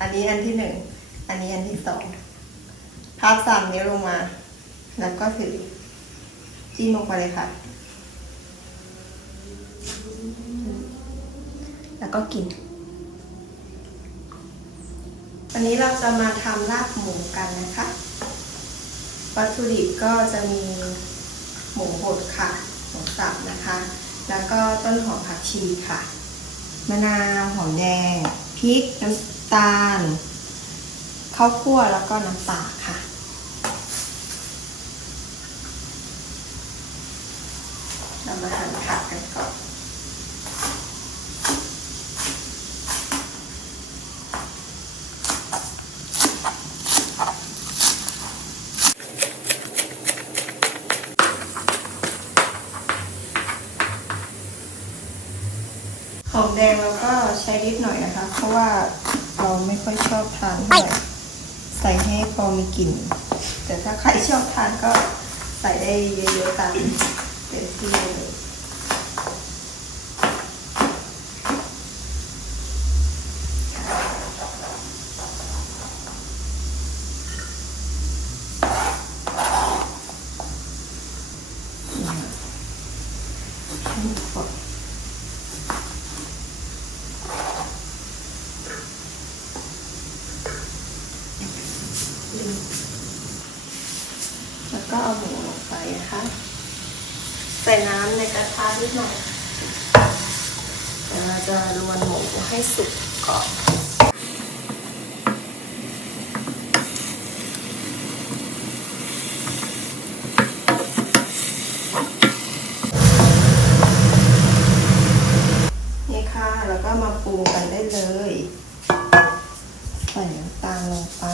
อันนี้อันที่หนึ่ง อันนี้อันที่สอง พับสามนิ้วลงมา แล้วก็ถือจิ้มลงไปเลยค่ะ แล้วก็กิน วันนี้เราจะมาทำลาบหมูกันนะคะ วัตถุดิบก็จะมีหมูบดค่ะ หมูสับนะคะ แล้วก็ต้นหอมผักชีค่ะ มะนาว หอมแดง พริก น้ำ ตาลข้าวคั่วแล้วก็น้ำปลาค่ะ เรามาหั่นผักกันก่อน หอมแดงเราก็ใช้นิดหน่อยนะคะ เพราะว่า เราไม่ค่อยชอบทานเท่าไหร่ใส่ให้พอมีกลิ่น แต่ถ้าใครชอบทานก็ใส่ได้เยอะๆตามเต็มที่เลย แล้วก็เอาหมูลงไปนะคะ ใส่น้ำในกระทะนิดหน่อยเดี๋ยวเราจะรวนหมูให้สุกก่อนนี่ค่ะแล้วก็มาปรุงกันได้เลย ใส่น้ำตาลลงไป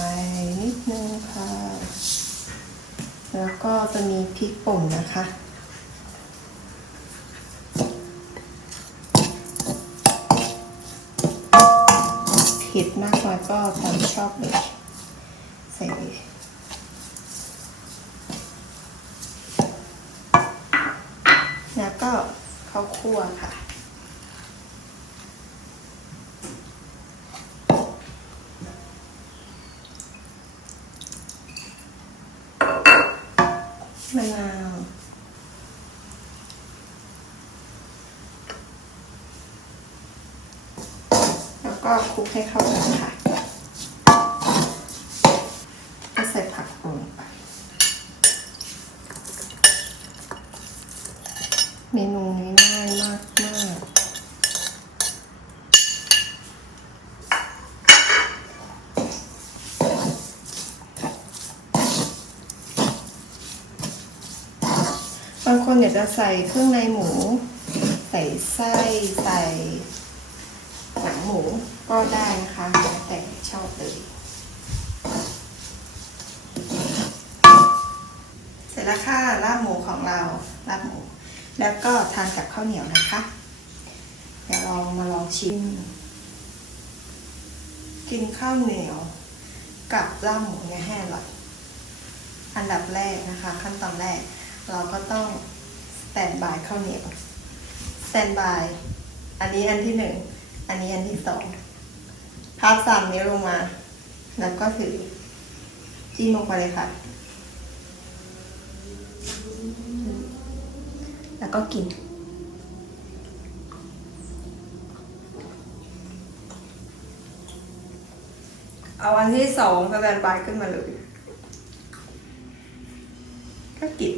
นิดนึงค่ะ แล้วก็จะมีพริกป่นนะคะ เผ็ดมากน้อยก็ตามชอบเลย ใส่แล้วก็ข้าวคั่วค่ะ มะนาวแล้วก็คลุกให้เข้ากันค่ะก็ใส่ผักลงไป เมนูนี้นะยมากมากบางคนอยากจะใส่เครื่องในหมู ใส่ไส้ใส่หนังหมูก็ได้นะคะแต่ชอบเลย เสร็จแล้วค่ะลาบหมูของเราลาบหมู แล้วก็ทานกับข้าวเหนียวนะคะเดี๋ยวลองมาลองชิม กินข้าวเหนียวกับลาบหมูเนี่ยให้อร่อยอันดับแรกนะคะ ขั้นตอนแรก เราก็ต้องสแตนบายข้าวเหนียวสแตนบายอันนี้อันที่หนึ่งอันนี้อันที่สองพับสามนิ้วลงมา แล้วก็ถือจิ้มลงไปเลยค่ะ แล้วก็กินเอาอันที่สองสแตนบายขึ้นมาเลยก็กิน